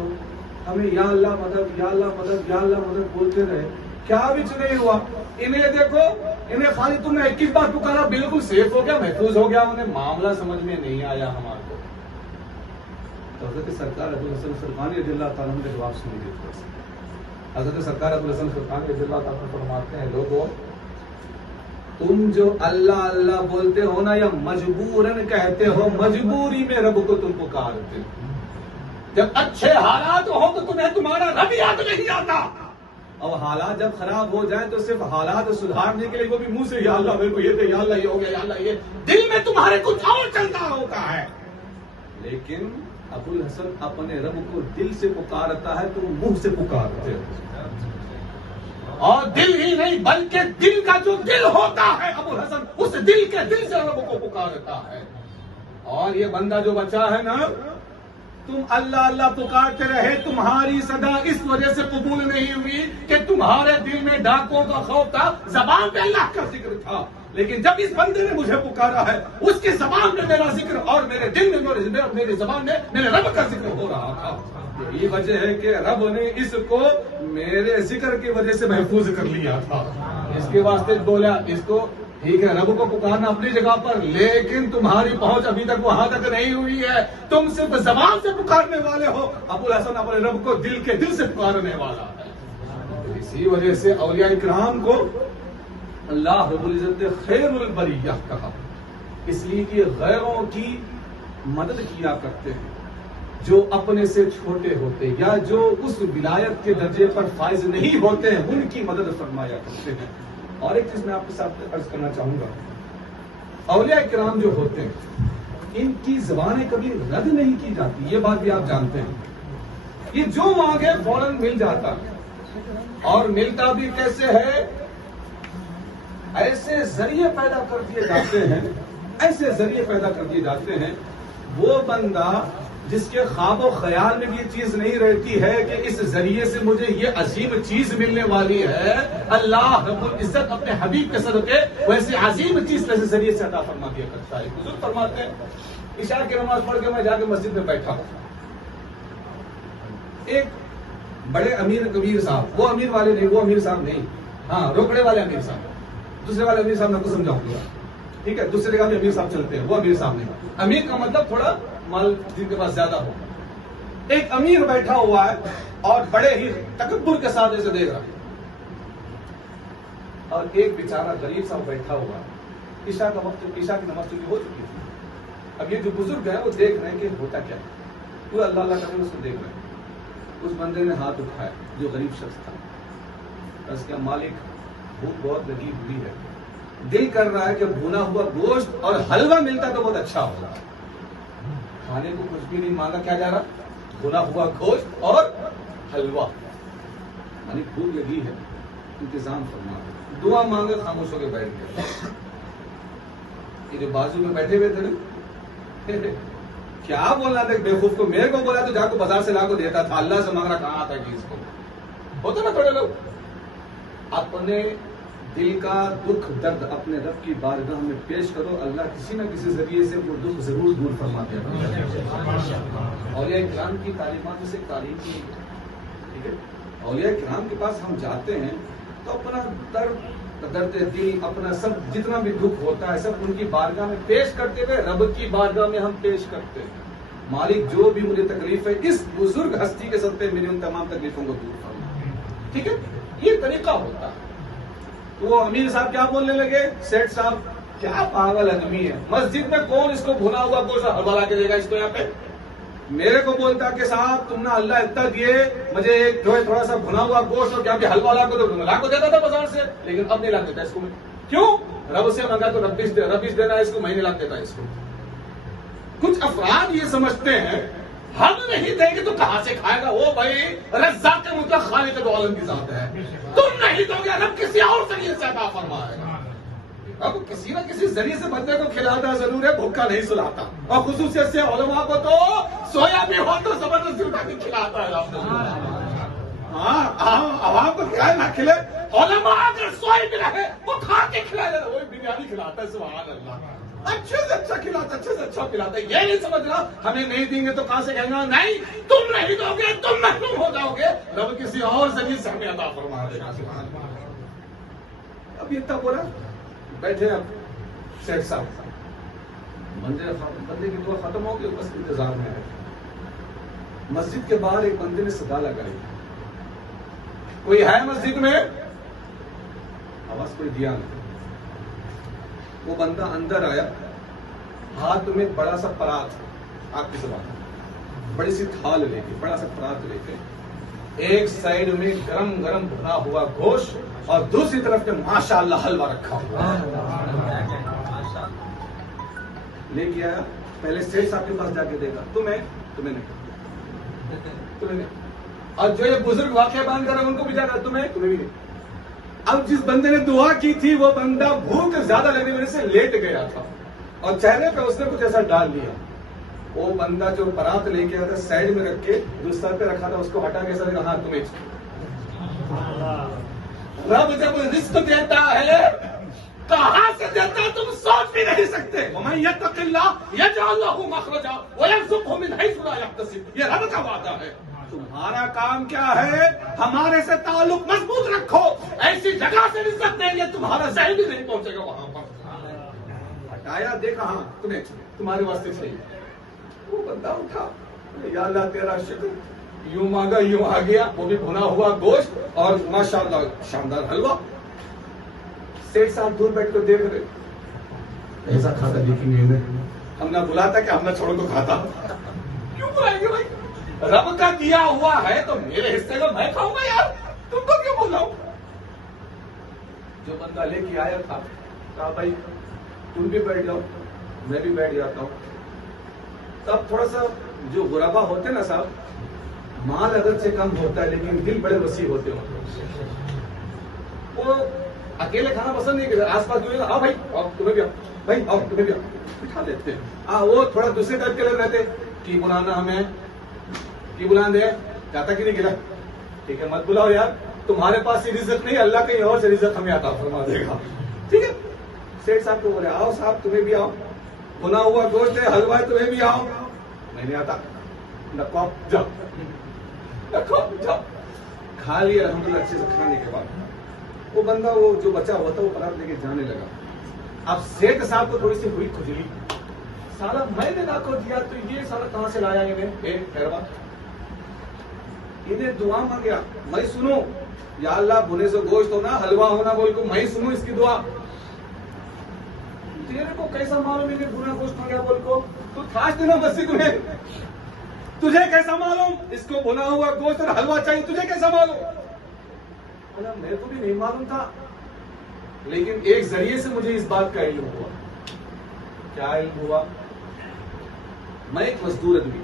ہمیں یا اللہ مدد یا اللہ مدد یا اللہ مدد بولتے رہے، کیا کچھ نہیں ہوا. انہیں دیکھو، انہیں خالی تم نے 21 بار پکارا، بالکل سیف ہو گیا، محفوظ ہو گیا. انہیں معاملہ سمجھ میں نہیں آیا ہمارے کو. تو حضرت سرکار ابوالحسن خرقانی رضی اللہ تعالیٰ نے جواب سن لیجیے. حضرت سرکار ابوالحسن خرقانی رضی اللہ تعالیٰ فرماتے ہیں لوگوں تم جو اللہ اللہ بولتے ہو نا یا مجبوراً کہتے ہو، مجبوری میں رب کو تم پکارتے ہو. جب اچھے حالات ہو تو تمہیں تمہارا رب یاد نہیں آتا، اور حالات جب خراب ہو جائیں تو صرف حالات سدھارنے کے لیے وہ بھی منہ سے یا اللہ میرے کو یہ دے، یا اللہ یہ ہو گیا، یا اللہ یہ، دل میں تمہارے کچھ اور چلتا ہوتا ہے. لیکن ابوالحسن اپنے رب کو دل سے پکارتا ہے، تم منہ سے پکارتے ہو. اور دل ہی نہیں بلکہ دل کا جو دل ہوتا ہے ابوالحسن اس دل کے دل سے رب کو پکارتا ہے. اور یہ بندہ جو بچا ہے نا، تم اللہ اللہ پکارتے رہے، تمہاری صدا اس وجہ سے قبول نہیں ہوئی کہ تمہارے دل میں ڈاکوں کا خوف تھا، زبان پہ اللہ کا ذکر تھا. لیکن جب اس بندے نے مجھے پکارا ہے، اس کی زبان میں میرا ذکر اور میرے دل میں میری زبان میں میرے رب کا ذکر ہو رہا تھا. یہی وجہ ہے کہ رب نے اس کو میرے ذکر کی وجہ سے محفوظ کر لیا تھا. اس کے واسطے بولا اس کو ٹھیک ہے رب کو پکارنا اپنی جگہ پر، لیکن تمہاری پہنچ ابھی تک وہاں تک نہیں ہوئی ہے. تم صرف زبان سے پکارنے والے ہو، ابوالحسن اپنے رب کو دل کے دل سے پکارنے والا ہے. اسی وجہ سے اولیاء کرام کو اللہ رب العزت نے خیر البریہ کہا، اس لیے کہ غیروں کی مدد کیا کرتے ہیں جو اپنے سے چھوٹے ہوتے یا جو اس ولایت کے درجے پر فائز نہیں ہوتے ہیں، ان کی مدد فرمایا کرتے ہیں. اور ایک چیز میں آپ کے ساتھ عرض کرنا چاہوں گا، اولیاء کرام جو ہوتے ہیں ان کی زبانیں کبھی رد نہیں کی جاتی، یہ بات بھی آپ جانتے ہیں. یہ جو مانگے فوراً مل جاتا، اور ملتا بھی کیسے ہے، ایسے ذریعے پیدا کر دیے جاتے ہیں، ایسے ذریعے پیدا کر دیے جاتے ہیں وہ بندہ جس کے خواب و خیال میں بھی یہ چیز نہیں رہتی ہے کہ اس ذریعے سے مجھے یہ عظیم چیز ملنے والی ہے، اللہ رب العزت اپنے حبیب کے صدقے ویسے عظیم چیز کے ذریعے سے عطا فرما دیا کرتا ہے۔ بزرگ فرماتے ہیں عشاء کی نماز پڑھ کے میں جا کے مسجد میں بیٹھا ہوں، ایک بڑے امیر کبیر صاحب، وہ امیر والے نہیں، وہ امیر صاحب نہیں، ہاں روکڑے والے امیر صاحب، دوسرے والے امیر صاحب میں آپ کو سمجھاؤں گا، ٹھیک ہے، دوسرے جگہ میں امیر صاحب چلتے ہیں، وہ امیر صاحب نہیں، امیر کا مطلب تھوڑا مال جن کے پاس زیادہ ہو۔ ایک امیر بیٹھا ہوا ہے اور بڑے ہی تکبر کے ساتھ اسے دیکھ رہا ہے، اور ایک بیچارہ غریب صاحب بیٹھا ہوا ہے، عشاء کا وقت، عشاء کی نماز چونکہ ہو چکی تھی، اب یہ جو بزرگ ہیں وہ دیکھ رہے ہیں کہ ہوتا کیا ہے، وہ اللہ اللہ کرے اس کو دیکھ رہے ہیں۔ اس بندے نے ہاتھ اٹھایا جو غریب شخص تھا، اس کا مالک بھوک بہت لگی ہوئی ہے، دل کر رہا ہے کہ بھونا ہوا گوشت اور حلوہ ملتا تو بہت اچھا ہوگا، کھانے کو کچھ بھی نہیں مانگا، کیا جا رہا، بھونا ہوا گوشت اور حلوہ، یعنی بھوک لگی ہے، انتظام فرما، دعا مانگے، خاموش ہو کے بیٹھ گیا۔ یہ جو بازو میں بیٹھے ہوئے تھے کیا بولنا تھا بیوقوف کو، میرے کو بولا تو جا کو بازار سے لا کو دیتا تھا، اللہ سے مانگ رہا کہاں آتا چیز کو، ہوتا نا تھوڑے لوگ اپنے دل کا دکھ درد اپنے رب کی بارگاہ میں پیش کرو، اللہ کسی نہ کسی ذریعے سے وہ دکھ ضرور دور فرما دیا۔ اولیاء کرام کی تعلیمات میں سے ایک تعلیم کی، ٹھیک ہے، اولیاء کرام کے پاس ہم جاتے ہیں تو اپنا درد دل، اپنا سب جتنا بھی دکھ ہوتا ہے سب ان کی بارگاہ میں پیش کرتے ہوئے رب کی بارگاہ میں ہم پیش کرتے ہیں، مالک جو بھی مجھے تکلیف ہے اس بزرگ ہستی کے صدقے میری ان تمام تکلیفوں کو دور فرما، ٹھیک ہے، یہ طریقہ ہوتا ہے۔ تو وہ امیر صاحب کیا بولنے لگے، سیٹ صاحب کیا پاگل آدمی ہے، مسجد میں کون اس کو بھنا ہوا گوشت حلوہ لا کے دے گا اس کو، یہاں پہ میرے کو بولتا کہ صاحب تم نے اللہ اتنا دیے مجھے ایک جو ہے تھوڑا سا بھنا ہوا گوشت اور کیا حلوہ لا کو دیتا تھا بازار سے، لیکن اب نہیں لا دیتا اس کو، کیوں، رب سے مانگا تو ربیش دینا ہے اس کو، مہینے لا دیتا ہے اس کو۔ کچھ افراد یہ سمجھتے ہیں ہم نہیں دیں گے تو کہاں سے کھائے گا، وہ بھائی رزاق کے مطلق خالق دو عالم کی ذات ہے، تم نہیں دو گے رب کسی اور ذریعے سے عطا فرمائے گا۔ اب کسی نہ کسی ذریعے سے بندے کو کھلاتا ضرور ہے، بھوکا نہیں سلاتا، اور خصوصیت سے علماء کو تو سویا بھی ہو تو زبردستی اٹھا کے کھلاتا ہے۔ ہاں عوام کو کھلائے نہ کھلے، علماء اگر سوئے بھی رہے وہ کھا کے کھلائے جاتا، وہی بریانی کھلاتا ہے، سبحان اللہ، اچھے سے اچھا کھلاتا، اچھے سے اچھا کھلاتا ہے، یہ نہیں سمجھ رہا ہمیں نہیں دیں گے تو کہاں سے کہیں گا، نہیں تم نہیں دو گے تم محروم ہو جاؤ گے، رب کسی اور ذریعے سے ہمیں عطا فرما دے گا۔ اب یہ اتنا بولا، بیٹھے اب شیخ صاحب، بندے کی دعا ختم ہو گئی، بس انتظار میں ہے۔ مسجد کے باہر ایک بندے نے صدا لگائی، کوئی ہے مسجد میں، آواز کوئی دیا نہیں، وہ بندہ اندر آیا، ہاتھ میں بڑا سا پرات، آپ کی زبان بڑی سی تھال لے کے، بڑا سا پرات لے کے، ایک سائیڈ میں گرم گرم بھنا ہوا گوشت اور دوسری طرف میں ماشاءاللہ حلوہ رکھا ہوا لے کے آیا۔ پہلے سیٹ صاحب کے پاس جا کے دیکھا، تمہیں نہیں، اور جو یہ بزرگ واقعہ بیان کر رہے ہیں ان کو بھی جا کر تمہیں بھی نہیں۔ اب جس بندے نے دعا کی تھی وہ بندہ بھوک زیادہ لگنے کی وجہ سے لیٹ گیا تھا اور چہرے پہ اس نے کچھ ایسا ڈال لیا، وہ بندہ جو برات لے کے آیا تھا سائڈ میں رکھ کے جو سر پہ رکھا تھا اس کو ہٹا کے سر ہاں تمہیں، رب جب رزق دیتا ہے کہاں سے دیتا ہے تم سوچ بھی نہیں سکتے، وَمَن يَتَّقِ اللَّهَ يَجْعَل لَّهُ مَخْرَجًا وَيَرْزُقْهُ مِنْ حَيْثُ لَا يَحْتَسِبُ، یہ رب کا وعدہ ہے۔ تمہارا کام کیا ہے، ہمارے سے تعلق مضبوط رکھو، ایسی جگہ سے رزق دیں گے تمہارا ذہن بھی نہیں پہنچے گا وہاں پر۔ ہٹایا، دیکھا، ہاں تمہیں تمہارے واسطے صحیح۔ وہ بندہ اٹھا، یا اللہ تیرا شکر، یوں مانگا یوں آ گیا، وہ بھی بھنا ہوا گوشت اور ماشاءاللہ شاندار حلوہ۔ سیٹ صاحب دور بیٹھ کر دیکھ رہے، ایسا کھاتا دیکھیں گے ہم نہ بلاتا کہ ہم نہ چھوڑوں کو کھاتا، کیوں بلائیں گے بھائی، رب کا دیا ہوا ہے تو میرے حصے کو میں کھاؤں گا یار، تم کو کیوں بلاؤں۔ جو بندہ لے کے آیا تھا کہا بھائی تم بھی بیٹھ جاؤ میں بھی بیٹھ جاتا ہوں۔ تب تھوڑا سا جو غربا ہوتے نا صاحب، مال اگر سے کم ہوتا ہے لیکن دل بڑے وسیع ہوتے ہیں، وہ اکیلے کھانا پسند نہیں کرتے، آس پاس جو ہے ہاں بھائی تمہیں بھی بھائی آؤ تمہیں بھی بٹھا دیتے ہیں. وہ تھوڑا دوسرے ٹائپ کے لوگ رہتے کی بلانا ہمیں کی بلان دے جاتا کہ نہیں گلا. ٹھیک ہے مت بلاؤ یار, تمہارے پاس یہ رزق نہیں, اللہ کہیں اور سے رزق ہمیں عطا فرما دے گا. ٹھیک ہے سیٹ صاحب کو بولے آؤ صاحب تمہیں بھی آؤ, بنا ہوا گوشت ہے حلوہ ہے تمہیں بھی آؤ. نہیں آتا نکو جاؤ نکو جاؤ. کھا لیا الحمدللہ اچھے سے. کھانے کے بعد وہ بندہ وہ جو بچہ ہوتا وہ پرات لے کے جانے لگا. اب سیٹ صاحب کو تھوڑی سی ہوئی کھجلی, سالا میں نے نہ کو دیا تو یہ سالا کہاں سے لایا انہیں دعا مانگیا. میں سنوں یا اللہ بنے سے گوشت ہونا حلوہ ہونا بول کو میں سنوں اس کی دعا. تیرے کو کیسا معلوم انہیں بنا گوشت مانگیا بول کو, تو تھاش دینا مسجد میں, تجھے کیسا معلوم اس کو بنا ہوا گوشت اور حلوہ چاہیے, تجھے کیسا معلوم؟ میرے کو بھی نہیں معلوم تھا, لیکن ایک ذریعے سے مجھے اس بات کا علم ہوا. کیا علم ہوا؟ میں ایک مزدور آدمی,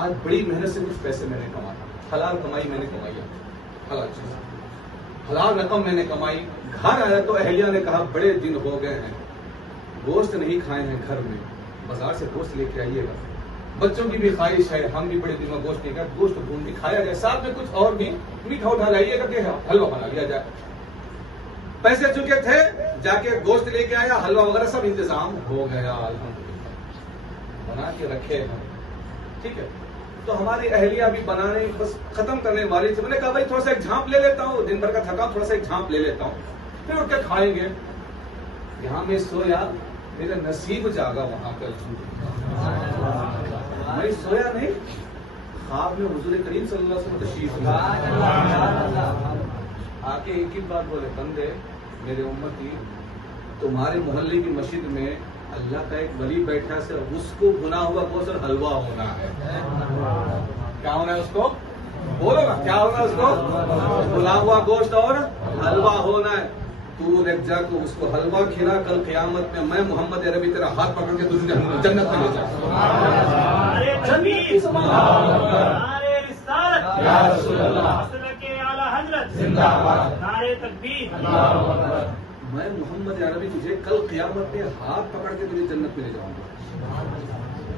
آج بڑی محنت سے کچھ پیسے میں نے کمایا, حلال کمائی میں نے کمائی, حلال چیز حلال رقم میں نے کمائی. گھر آیا تو اہلیہ نے کہا بڑے دن ہو گئے ہیں گوشت نہیں کھائے ہیں گھر میں, بازار سے گوشت لے کے آئیے گا. بچوں کی بھی خواہش ہے, ہم بھی بڑے دنوں گوشت نہیں کھائے, گوشت بھون بھی کھایا جائے, ساتھ میں کچھ اور بھی میٹھا اٹھا لائیے گا کہ حلوہ بنا لیا جائے. پیسے چکے تھے, جا کے گوشت لے کے آیا, حلوہ وغیرہ سب انتظام ہو گیا, الحمدللہ بنا کے رکھے ہیں. ٹھیک ہے تو ہماری اہلیہ بھی بنانے بس ختم کرنے والی تھی. میں نے کہا بھائی تھوڑا سا ایک جھانپ لے لیتا ہوں, دن بھر کا تھکا, تھوڑا سا ایک جھانپ لے لیتا ہوں, پھر اٹھ کے کھائیں گے. یہاں میں سویا, میرا نصیب جاگا وہاں کل. میں سویا نہیں, خواب میں حضور کریم صلی اللہ علیہ وسلم تشریف آ کے ایک ہی بات بولے, بندے میرے امتی, تمہارے محلے کی مسجد میں اللہ کا ایک ولی بیٹھا سے, اس کو بنا ہوا گوشت اور حلوہ ہونا ہے. کیا ہونا ہے اس کو؟ بولو نا کیا ہونا ہے اس کو؟ بنا ہوا گوشت اور حلوہ ہونا ہے. تو رک جا کو اس کو حلوہ کھلا, کل قیامت میں میں محمد عربی تیرا ہاتھ پکڑ کے تجھے جنت میں لے جاؤں. میں محمد عربی تجھے کل قیامت میں ہاتھ پکڑ کے تجھے جنت میں لے جاؤں گا.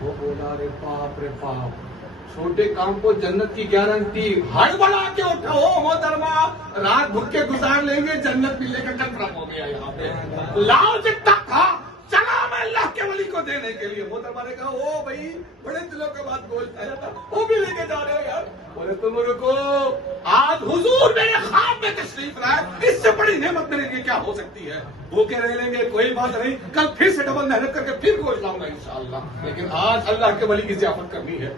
وہ بولا رے باپ رے باپ, چھوٹے کام کو جنت کی گارنٹی, ہڑبڑا کے اٹھا ہو محترمہ, رات بھوکے گزار لیں گے, جنت ملنے کا کنفرم ہو گیا. یہاں پہ لاؤ جتنا تھا چلا میں اللہ کے ولی کو دینے کے لیے. محترمہ نے کہا او بھائی بڑے دلوں کے بعد گوشت آیا تھا, وہ بھی لے کے جا رہے ہو یار. بولے تم رکو, آج حضور میرے خواب میں تشریف رہا ہے, اس سے بڑی نعمت میرے لیے کیا ہو سکتی ہے. بھوکے رہ لیں گے کوئی بات نہیں, کل پھر سے ڈبل محنت کر کے پھر گوشت لاؤں گا انشاءاللہ, لیکن آج اللہ کے ولی کی ضیافت کرنی ہے.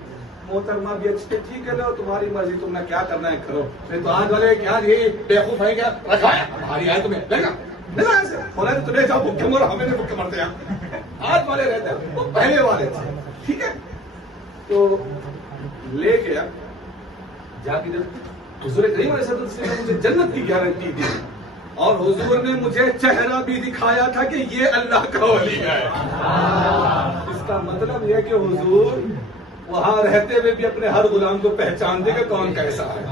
محترمہ بھی اچھے ٹھیک ہے, لو تمہاری مرضی, تم نے کیا کرنا ہے کرو. نہیں تو آج والے کیا یہ بیوقوف ہے کیا رکھا ہے ہماری آئے تمہیں لے گا ہونا تو تمہیں جاؤ بھوکے مر, ہمیں بھوکے مرتے ہیں. آج والے رہتے ہیں, وہ پہلے والے تھے. ٹھیک ہے تو لے گیا, جا کے جب حضور کریم علیہ السلام نے مجھے جنت کی گارنٹی دی, اور حضور نے مجھے چہرہ بھی دکھایا تھا کہ یہ اللہ کا ولی ہے. اس کا مطلب یہ کہ حضور وہاں رہتے ہوئے بھی اپنے ہر غلام کو پہچان دے گا کون کیسا ہے.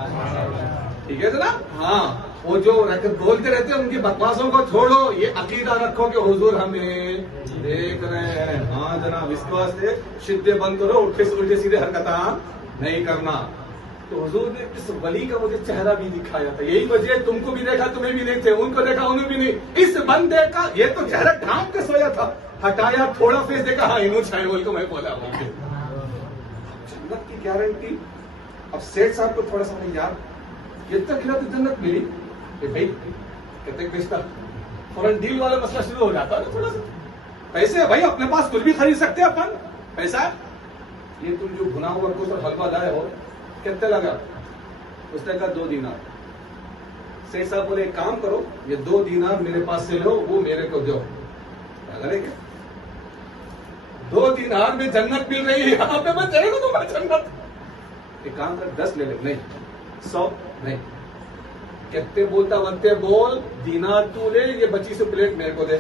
ٹھیک ہے جناب. ہاں وہ جو بولتے رہتے ہیں ان کی بکواسوں کو چھوڑو, یہ عقیدہ رکھو کہ حضور ہمیں دیکھ رہے ہیں. ہاں جناب, اس واسطے شدے بند کرو, الٹے سیدھے حرکتیں نہیں کرنا. تو حضور نے اس ولی کا مجھے چہرہ بھی دکھایا تھا. یہی وجہ ہے تم کو بھی دیکھا تمہیں بھی نہیں تھے, ان کو دیکھا انہیں بھی نہیں. اس بندے کا یہ تو چہرہ ڈھانپ کے سویا تھا, ہٹایا تھوڑا فیس دیکھا, ہاں انہوں چھائے بول کو میں بولا جنت کی گارنٹی. اب سیٹ صاحب کو تھوڑا سا یار یہ تک کھلا تو جنت ملی بھائی, کہتے بیچتا فوراً ڈیل والا مسئلہ شروع ہو جاتا ہے. تھوڑا سا پیسے بھائی اپنے پاس کچھ بھی خرید سکتے ہیں اپن, پیسہ ہے. یہ تم جو بنا ہوا کو حلوہ لائے ہو کتنے لگا؟ اس نے کہا 2 دینار. سیٹ صاحب بولے ایک کام کرو, یہ 2 دینار میرے پاس سے لو, وہ میرے کو دو. لگے کیا 2 دینار میں جنت مل رہی ہے, یہاں پہ میں چلے گا تمہیں جنت. ایک کام کر 10 لے لے. نہیں 100 نہیں, کتنے بولتا بنتے بول, دینار تو لے, یہ بچی سے پلیٹ میرے کو دے.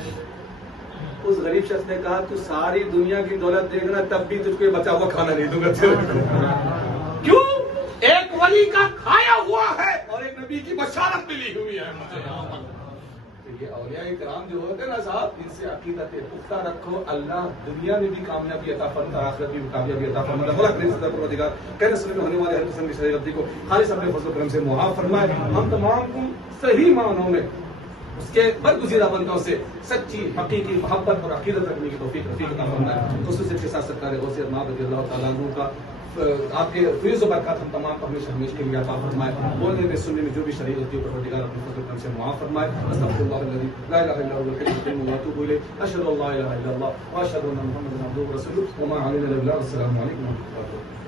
اس غریب شخص نے کہا تو ساری دنیا کی دولت دیکھنا تب بھی تجھ کو بچا ہوا کھانا نہیں دوں گا. کیوں؟ ایک ولی کا کھایا ہوا ہے اور ایک نبی کی بشارت ملی ہوئی ہے مجھے. تو یہ اولیاء کرام جو ہوتے ہیں نا صاحب، ان سے عقیدت پختہ رکھو، اللہ دنیا میں بھی کامیابی عطا فرماتا ہے، آخرت میں بھی کامیابی عطا فرماتا ہے۔ مولا کریم صدر پروردگار کہنے سننے میں ہونے والے ہر قسم کی شرعی غلطی کو خالص اپنے فضل و کرم سے معاف فرمائے، ہم تمام کو صحیح معنوں میں اس کے برگزیدہ بندوں سے سچی حقیقی محبت اور عقیدت رکھنے کی توفیق عطا فرمائے۔ خصوصاً کے ساتھ سرکار غوث اعظم رضی اللہ تعالیٰ عنہ کا آپ کے فیض و برکات ہم تمام کو ہمیشہ ہمیشہ کے لیے عطا فرمائے، بولنے میں سننے میں جو بھی شرعی غلطی پر پروردگار اپنے فضل و کرم سے معاف فرمائے۔ استغفر اللہ الذی لا الہ الا هو الحی القیوم واتوب الیہ، اشهد ان لا الہ الا اللہ واشهد ان محمدا عبدہ ورسولہ، وما علینا الا البلاغ۔ السلام علیکم ورحمۃ اللہ وبرکاتہ۔